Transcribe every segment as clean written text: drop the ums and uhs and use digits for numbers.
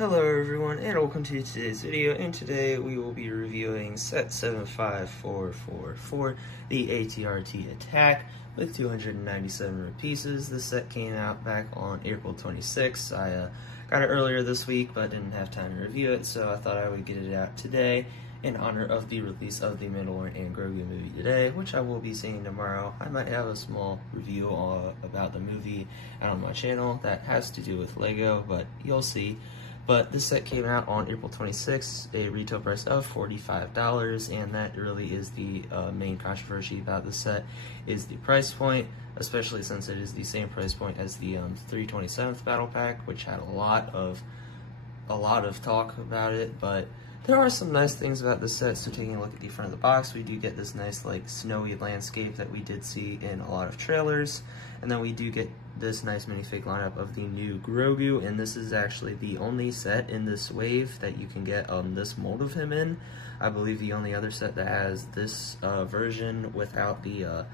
Hello everyone, and welcome to today's video, and today we will be reviewing set 75444, the ATRT Attack, with 297 pieces. This set came out back on April 26th. I got it earlier this week, but didn't have time to review it, so I thought I would get it out today in honor of the release of the Mandalorian and Grogu movie today, which I will be seeing tomorrow. I might have a small review about the movie out on my channel that has to do with Lego, but you'll see. But this set came out on April 26th, a retail price of $45, and that really is the main controversy about the set, is the price point, especially since it is the same price point as the 327th Battle Pack, which had a lot of talk about it. But there are some nice things about this set. So taking a look at the front of the box, we do get this nice like snowy landscape that we did see in a lot of trailers, and then we do get this nice minifig lineup of the new Grogu, and this is actually the only set in this wave that you can get this mold of him in. I believe the only other set that has this version without the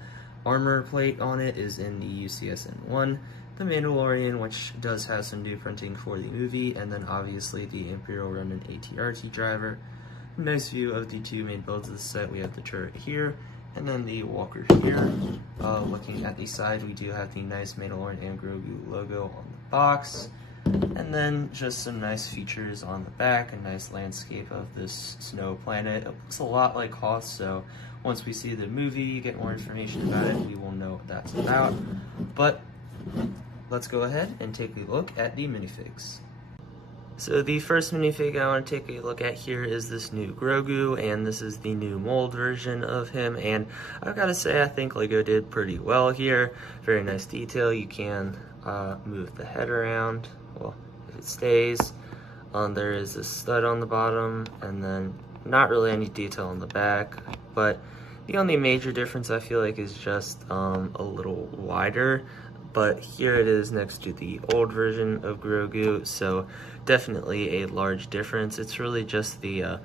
armor plate on it is in the UCSN1. The Mandalorian, which does have some new printing for the movie, and then obviously the Imperial Remnant ATRT driver. Nice view of the two main builds of the set. We have the turret here, and then the walker here. Looking at the side, we do have the nice Mandalorian and Grogu logo on the box, and then just some nice features on the back, a nice landscape of this snow planet. It looks a lot like Hoth, so once we see the movie, get more information about it, we will know what that's about. But let's go ahead and take a look at the minifigs. So the first minifig I want to take a look at here is this new Grogu, and this is the new mold version of him, and I've got to say I think Lego did pretty well here. Very nice detail. You can move the head around, well, if it stays. There is a stud on the bottom, and then not really any detail on the back, but the only major difference I feel like is just a little wider. But here it is next to the old version of Grogu, so definitely a large difference. It's really just the,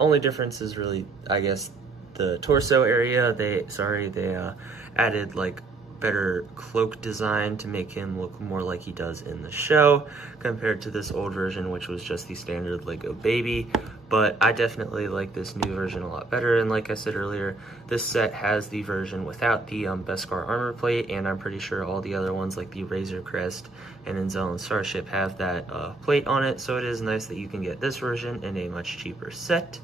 only difference is really, I guess, the torso area. They added like better cloak design to make him look more like he does in the show, compared to this old version, which was just the standard Lego baby. But I definitely like this new version a lot better, and like I said earlier, this set has the version without the Beskar armor plate, and I'm pretty sure all the other ones like the Razor Crest and Inzellan Starship have that plate on it, so it is nice that you can get this version in a much cheaper set.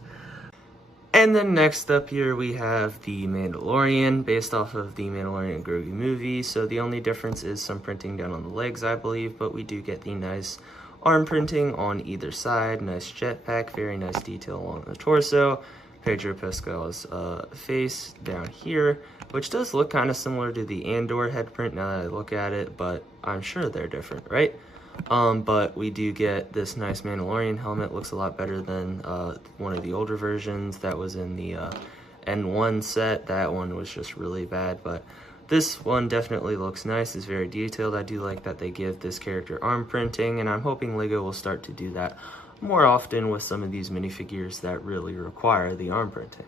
And then next up here we have the Mandalorian, based off of the Mandalorian and Grogu movie. So the only difference is some printing down on the legs, I believe, but we do get the nice arm printing on either side. Nice jetpack, very nice detail along the torso. Pedro Pascal's face down here, which does look kind of similar to the Andor head print now that I look at it, but I'm sure they're different, right? But we do get this nice Mandalorian helmet. Looks a lot better than one of the older versions that was in the N1 set. That one was just really bad, but this one definitely looks nice. It's very detailed. I do like that they give this character arm printing, and I'm hoping Lego will start to do that more often with some of these minifigures that really require the arm printing.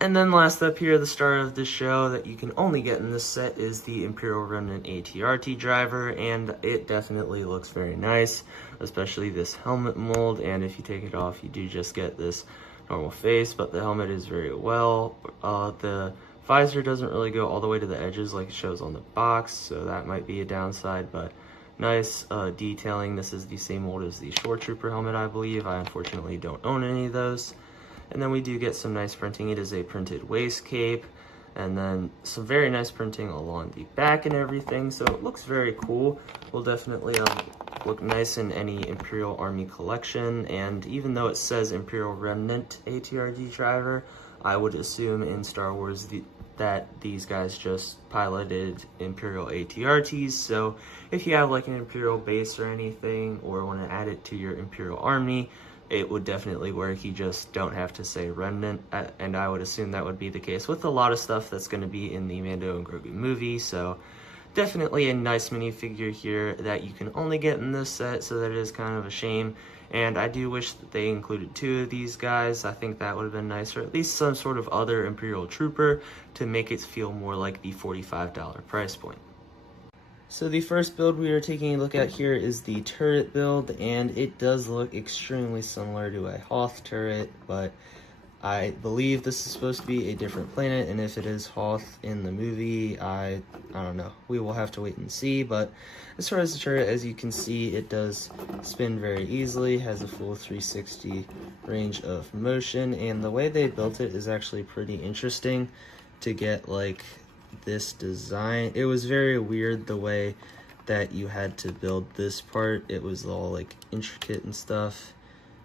And then last up here, the star of the show that you can only get in this set is the Imperial Remnant ATRT driver, and it definitely looks very nice, especially this helmet mold. And if you take it off, you do just get this normal face, but the helmet is very well. The visor doesn't really go all the way to the edges like it shows on the box, so that might be a downside, but nice detailing. This is the same mold as the Shore Trooper helmet, I believe. I unfortunately don't own any of those. And then we do get some nice printing. It is a printed waist cape, and then some very nice printing along the back and everything, so it looks very cool. Will definitely look nice in any Imperial Army collection, and even though it says Imperial Remnant ATRT driver, I would assume in Star Wars that these guys just piloted Imperial ATRTs, so if you have like an Imperial base or anything, or want to add it to your Imperial Army, it would definitely work. You just don't have to say Remnant, and I would assume that would be the case with a lot of stuff that's going to be in the Mando and Grogu movie, so definitely a nice minifigure here that you can only get in this set, so that is kind of a shame. And I do wish that they included two of these guys. I think that would have been nice, or at least some sort of other Imperial Trooper to make it feel more like the $45 price point. So the first build we are taking a look at here is the turret build, and it does look extremely similar to a Hoth turret, but I believe this is supposed to be a different planet, and if it is Hoth in the movie, I don't know. We will have to wait and see, but as far as the turret, as you can see, it does spin very easily, has a full 360 range of motion, and the way they built it is actually pretty interesting to get like this design. It was very weird the way that you had to build this part. It was all like intricate and stuff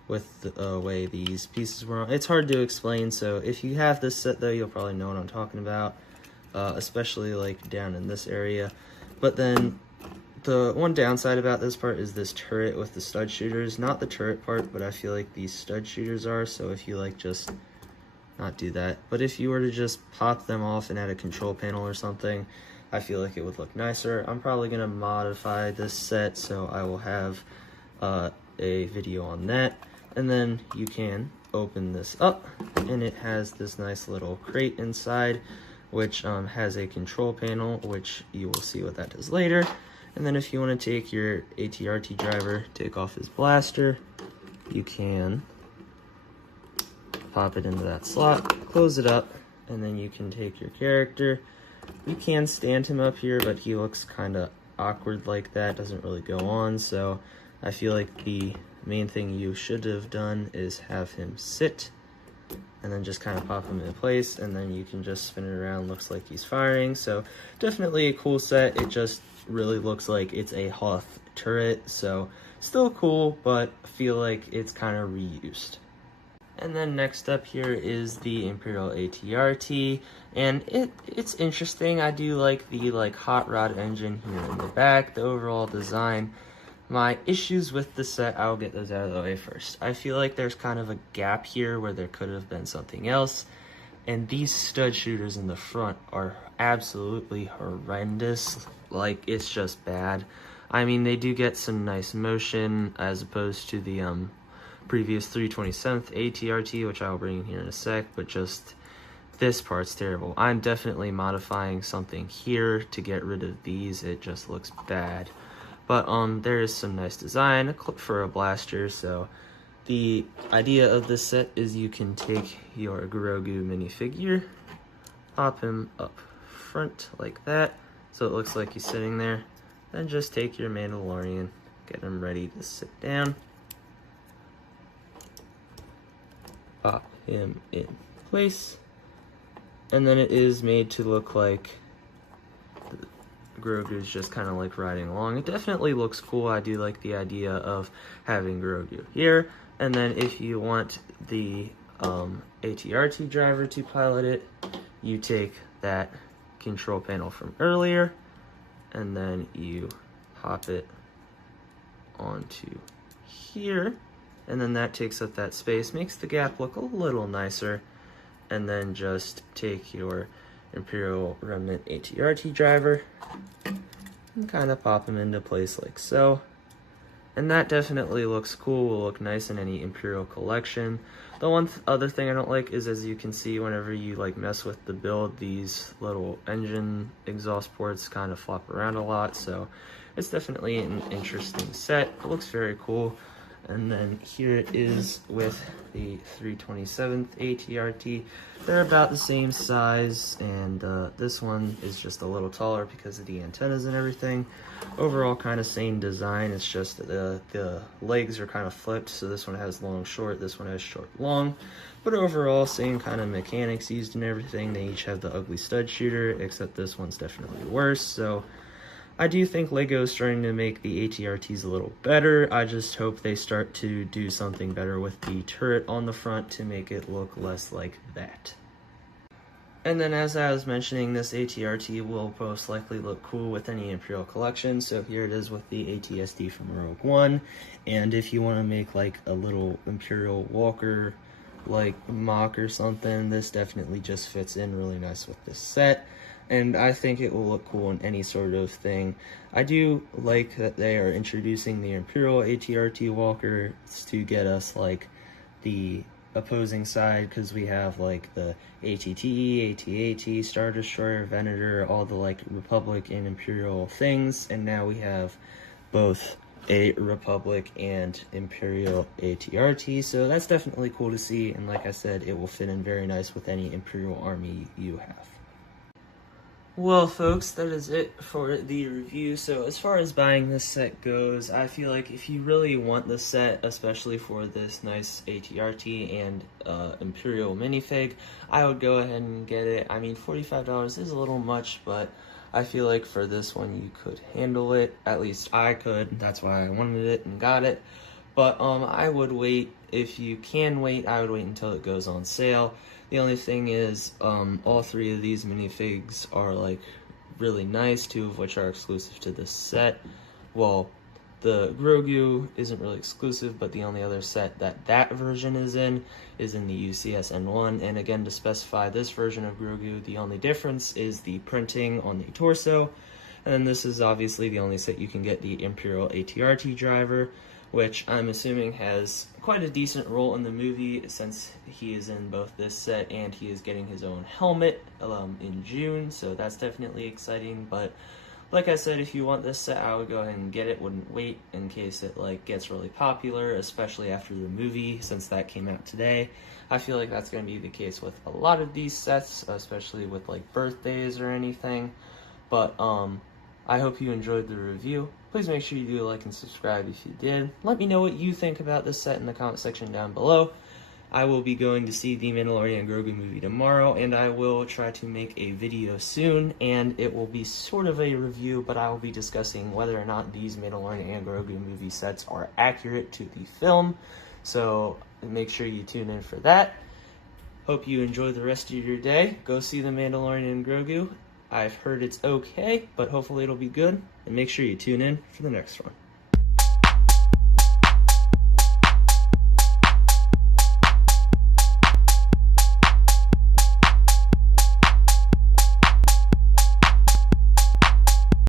with the way these pieces were on. It's hard to explain, so if you have this set though, you'll probably know what I'm talking about, especially like down in this area. But then the one downside about this part is this turret with the stud shooters. Not the turret part, but I feel like these stud shooters are, so if you like just not do that. But if you were to just pop them off and add a control panel or something, I feel like it would look nicer. I'm probably gonna modify this set, so I will have a video on that. And then you can open this up, and it has this nice little crate inside, which has a control panel, which you will see what that does later. And then if you want to take your ATRT driver, take off his blaster, you can pop it into that slot, close it up, and then you can take your character. You can stand him up here, but he looks kind of awkward like that, doesn't really go on, so I feel like the main thing you should have done is have him sit, and then just kind of pop him in place, and then you can just spin it around, looks like he's firing. So definitely a cool set. It just really looks like it's a Hoth turret, so still cool, but I feel like it's kind of reused. And then next up here is the Imperial ATRT, and it's interesting. I do like the hot rod engine here in the back, the overall design. My issues with the set, I'll get those out of the way first. I feel like there's kind of a gap here where there could have been something else, and these stud shooters in the front are absolutely horrendous. Like, it's just bad. I mean, they do get some nice motion as opposed to the previous 327th ATRT, which I'll bring in here in a sec, but just this part's terrible. I'm definitely modifying something here to get rid of these. It just looks bad. But there is some nice design, a clip for a blaster. So the idea of this set is you can take your Grogu minifigure, pop him up front like that, so it looks like he's sitting there. Then just take your Mandalorian, get him ready to sit down, pop him in place, and then it is made to look like Grogu's just kind of like riding along. It definitely looks cool. I do like the idea of having Grogu here. And then if you want the ATRT driver to pilot it, you take that control panel from earlier, and then you pop it onto here, and then that takes up that space, makes the gap look a little nicer. And then just take your Imperial Remnant ATRT driver and kind of pop him into place like so. And that definitely looks cool, will look nice in any Imperial collection. The one other thing I don't like is, as you can see, whenever you like mess with the build, these little engine exhaust ports kind of flop around a lot. So it's definitely an interesting set. It looks very cool. And then here it is with the 327th ATRT. They're about the same size, and this one is just a little taller because of the antennas and everything. Overall, kind of same design. It's just the legs are kind of flipped, so this one has long, short, this one has short, long. But overall, same kind of mechanics used and everything. They each have the ugly stud shooter, except this one's definitely worse. So I do think LEGO is starting to make the ATRTs a little better. I just hope they start to do something better with the turret on the front to make it look less like that. And then, as I was mentioning, this ATRT will most likely look cool with any Imperial collection. So here it is with the ATSD from Rogue One. And if you want to make like a little Imperial Walker like mock or something, this definitely just fits in really nice with this set. And I think it will look cool in any sort of thing. I do like that they are introducing the Imperial ATRT Walker to get us like the opposing side, because we have like the ATT, AT-AT, Star Destroyer, Venator, all the like Republic and Imperial things, and now we have both a Republic and Imperial ATRT, so that's definitely cool to see, and like I said, it will fit in very nice with any Imperial army you have. Well, folks, that is it for the review. So as far as buying this set goes, I feel like if you really want the set, especially for this nice ATRT and Imperial minifig, I would go ahead and get it. I mean, $45 is a little much, but I feel like for this one you could handle it. At least I could. That's why I wanted it and got it. But I would wait. If you can wait, I would wait until it goes on sale. The only thing is, all three of these minifigs are like really nice, two of which are exclusive to this set. Well, the Grogu isn't really exclusive, but the only other set that version is in the UCSN1. And again, to specify this version of Grogu, the only difference is the printing on the torso. And then this is obviously the only set you can get the Imperial ATRT driver, which I'm assuming has quite a decent role in the movie since he is in both this set and he is getting his own helmet in June, so that's definitely exciting. But like I said, if you want this set, I would go ahead and get it, wouldn't wait in case it like gets really popular, especially after the movie, since that came out today. I feel like that's going to be the case with a lot of these sets, especially with like birthdays or anything. But I hope you enjoyed the review. Please make sure you do like and subscribe if you did. Let me know what you think about this set in the comment section down below. I will be going to see the Mandalorian and Grogu movie tomorrow, and I will try to make a video soon, and it will be sort of a review, but I will be discussing whether or not these Mandalorian and Grogu movie sets are accurate to the film, so make sure you tune in for that. Hope you enjoy the rest of your day. Go see the Mandalorian and Grogu. I've heard it's okay, but hopefully it'll be good, and make sure you tune in for the next one.